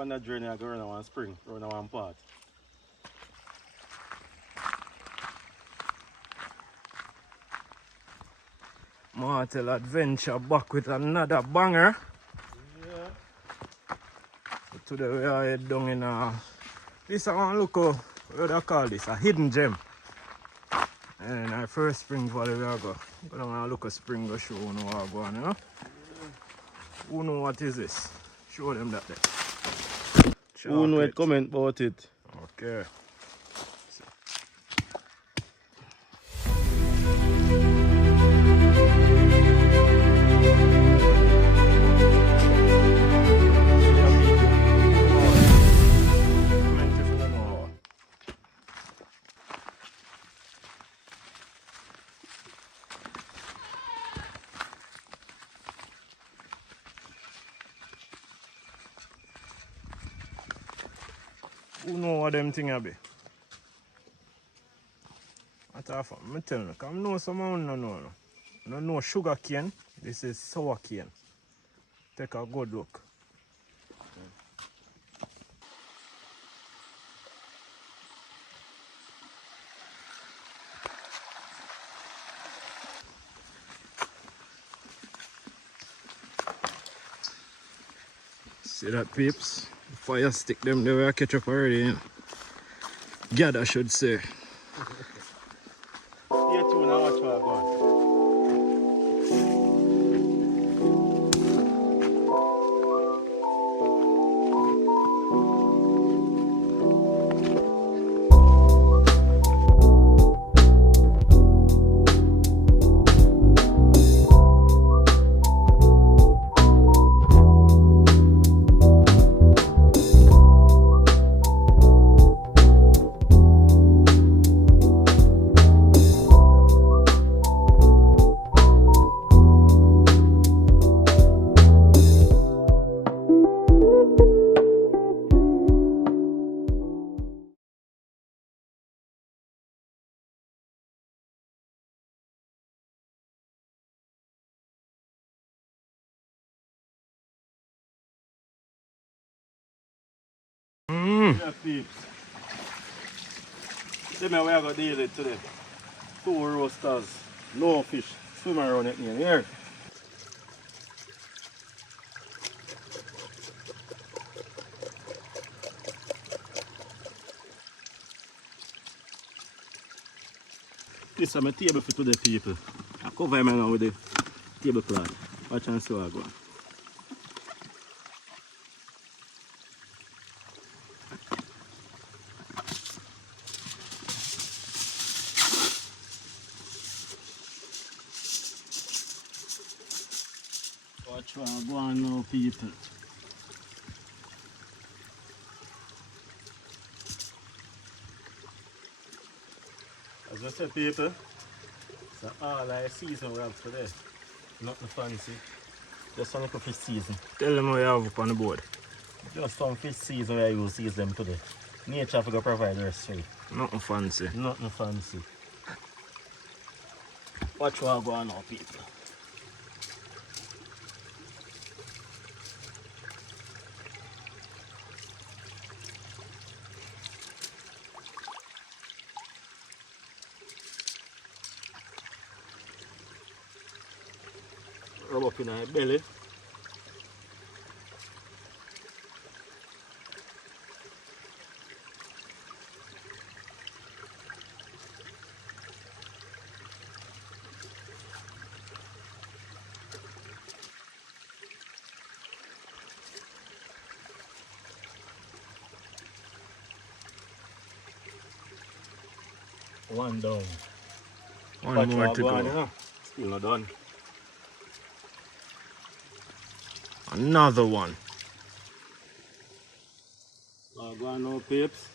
on that journey, I go around one spring, around one part. Martel Adventure back with another banger. Yeah. So today we are head down in this one look what do I call this? A hidden gem. And our first spring valley we are go. Go down and look a spring go show who know what go on, you know? Who know what is this? Show them that there. Who know it, comment about it. Okay. Who know what them thing be? What half I'm telling you, because I know someone no know. No know sugar cane, this is sour cane. Take a good look. See that, peeps? The fire stick them they were catch up already. You know? Gather, I should say. Stay tuned and watch what I go on. Yeah, peeps. See me where I got deal it today. 2 roasters, no fish, swim around it in here. This is my table for today, people. I cover my now with the tablecloth. Watch and see what I go on. Watch what I go on now, people. As I said, people, so all our season we have today. Nothing fancy. Just some little fish season. Tell them what you have up on the board. Just some fish season we use them today. Nature for provide the rest for you. Nothing fancy. Nothing fancy. Watch what I go on now, people. Rub up in our belly. One down. One more to go. Still not done. Another one. Go on now, peeps.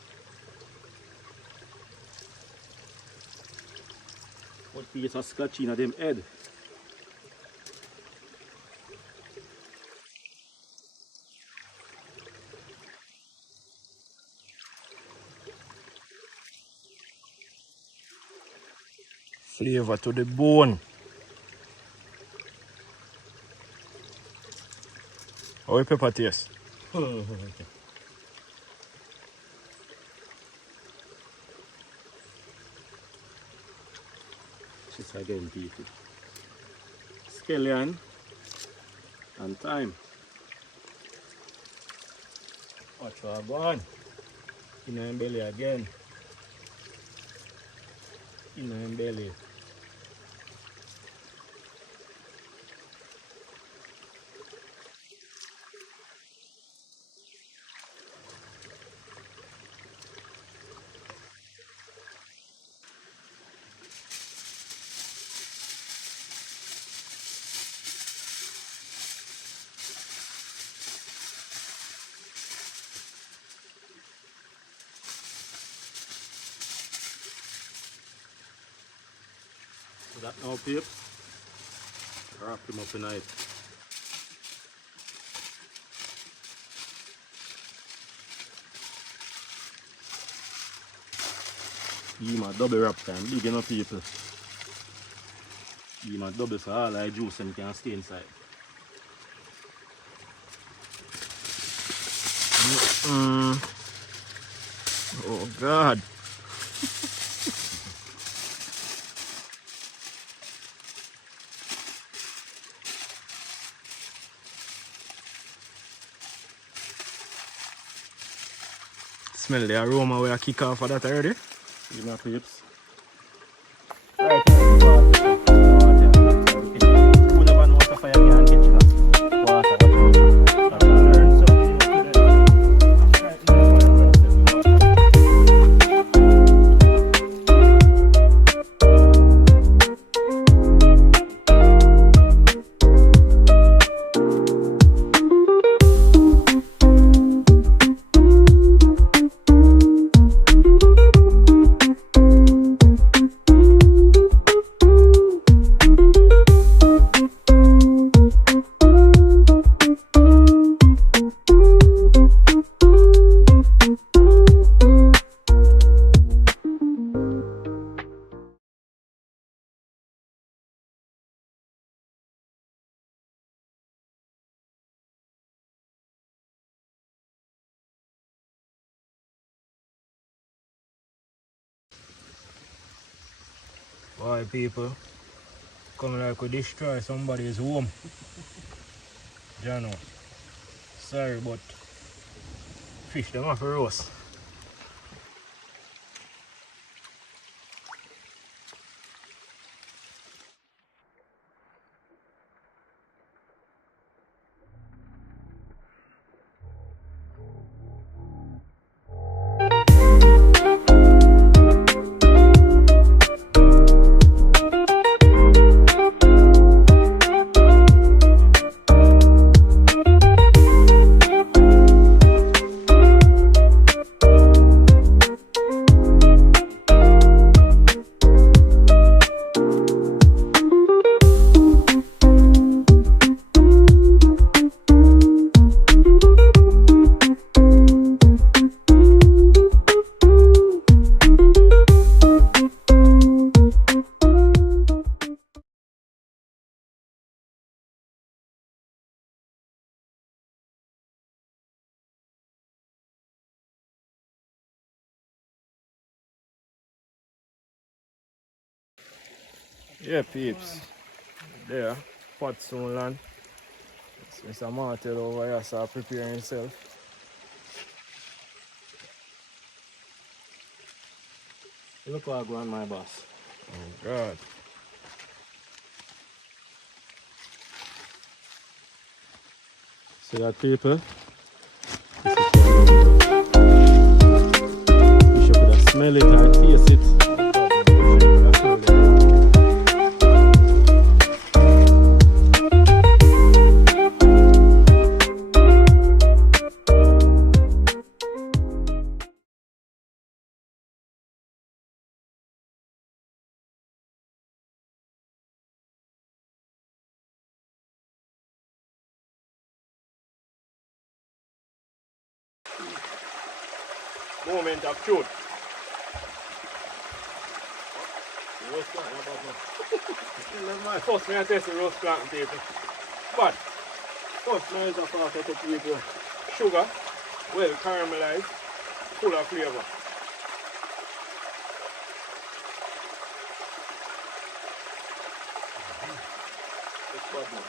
What piece of scotch in them head? Flavor to the bone. How your pepper taste? Watch this again, people. Scallion and thyme. Watch what go on. In the belly again. In the belly. So that now, peeps. Wrap him up tonight. Give him a double wrap time, big enough people. Give him a double so all the juice and can stay inside. Oh God. Smell the aroma where I kick off of that already. Give me a peeps. Right here, water. You never know what the fire can catch that. Water, watch out. Learn something today. Right Why people come like we destroy somebody's home. Jano. Sorry but fish them off for roast. Yeah peeps. There, pot soon land. Mr. Martel over here start preparing himself. Look what I go on my boss. Oh God. See that people? Fish up with a smell it or taste it. Moment of truth. Roast plantain about now. First me I taste the roast plantain people. But first me is a part of people. Sugar, well caramelized, full of flavour. bad man.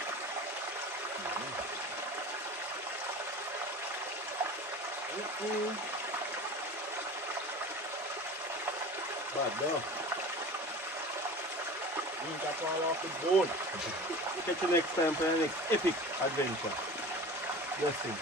Bad though. You ain't got to fall off the board. Catch you next time for the next epic adventure. Blessings.